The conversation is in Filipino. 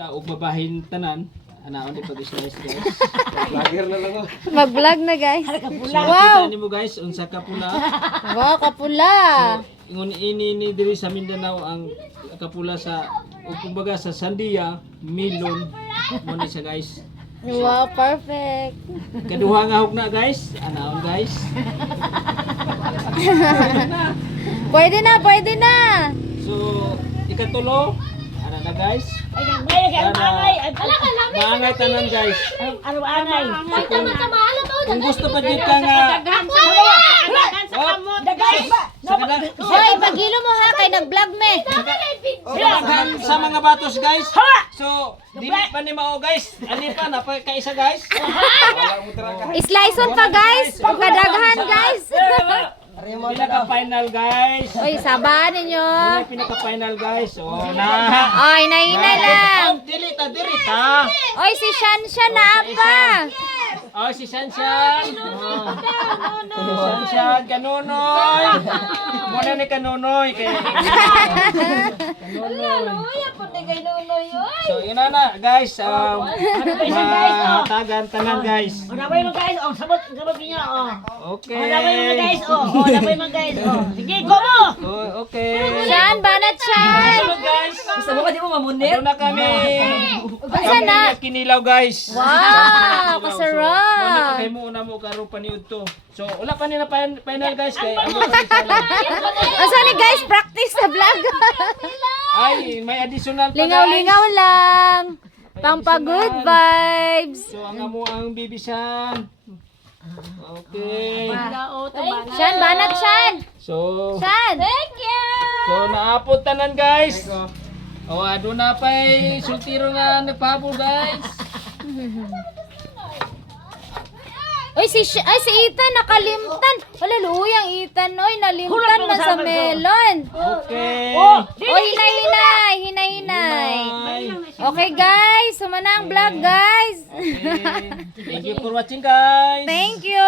Og babahin tanan, anaon di pag-slice guys. Vlogger na lang. Mag-vlog na guys. So, Wow! kita nimo guys unsa ka pula. Wow, kapula. Ingon ini diri sa Mindanao ang kapula sa o kumbaga sa sandiya, melon mo ni siya guys. Wow, perfect. Kaduha nga hugna guys, anaon guys. Pwede na, pwede na. So, ikatulo, ana na guys. Ay, nagbayag kay ang angay. Maangay tanan guys. Ano angay? Kung gusto pa dito ka nga Dagay ba? sa kada Hoy, pagilo mo ha, kay nag-vlog me. kadaghan sa mga batos guys. So, dili pa ni mao guys. Ani pa na pa kaisa guys. Slice on pa guys. Pagkadaghan guys. Pinaka final guys. Oy, sabahan ninyo. Pinaka final guys. Oh na. Oy, nahinay lang. Dili ta diri ta. Oy, si Shanshan na apa. Oh si Shanshan. Oh. Shanshan kanunoy. Muna ni kanunoy kay So yun na guys. Tagan tanan guys. O nabay mo guys, o sabot niyo, o. Okay. O nabay mo guys, o. O nabay mo guys, o. Sige, go mo. Oh, okay. Shan, banat Shan. Sunod guys. Gusto mo ka di mo mamunit? Ano na kami? Unsa na? Kinilaw guys. Wow, Wala kasarap. kay mo una mo karon paniud to. So wala pa nila final guys kay ano pa rin sila. Asa ni guys, practice sa vlog. Ay, may additional pa Lingaw-lingaw guys. lang. Pampa-good vibes. So ang amo ang bibisan. Okay. Shan, banat Shan. So Shan. Thank you. so naapot tanan guys. O ado na pay sultiro nga nagpahabol guys. Oy, si Ethan nakalimtan. Wala luyang Ethan, oy, nalimtan man sa melon. Okay. Oy, hinay-hinay. Okay guys, sumana ang vlog guys. Okay. Thank you for watching guys. Thank you.